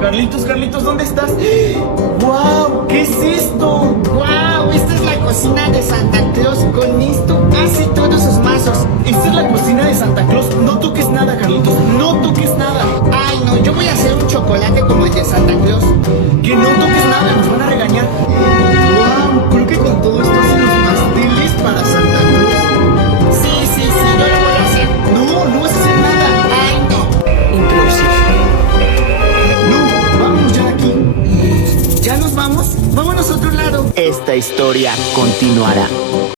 Carlitos, Carlitos, ¿dónde estás? ¡Wow! ¿Qué es esto? ¡Wow! Esta es la cocina de Santa Claus. Con esto hace todos sus mazos. Esta es la cocina de Santa Claus. No toques nada, Carlitos. No toques nada. Ay, no, yo voy a hacer un chocolate como el de Santa Claus. Que no toques nada, nos van a regañar. ¡Wow! Creo que con todo esto hacen los pasteles para Santa Claus. Sí, sí, sí, yo lo voy a hacer. No, no vas a hacer nada. Ay, no. Intrusos. No, vámonos ya de aquí. ¿Ya nos vamos? Vámonos a otro lado. Esta historia continuará.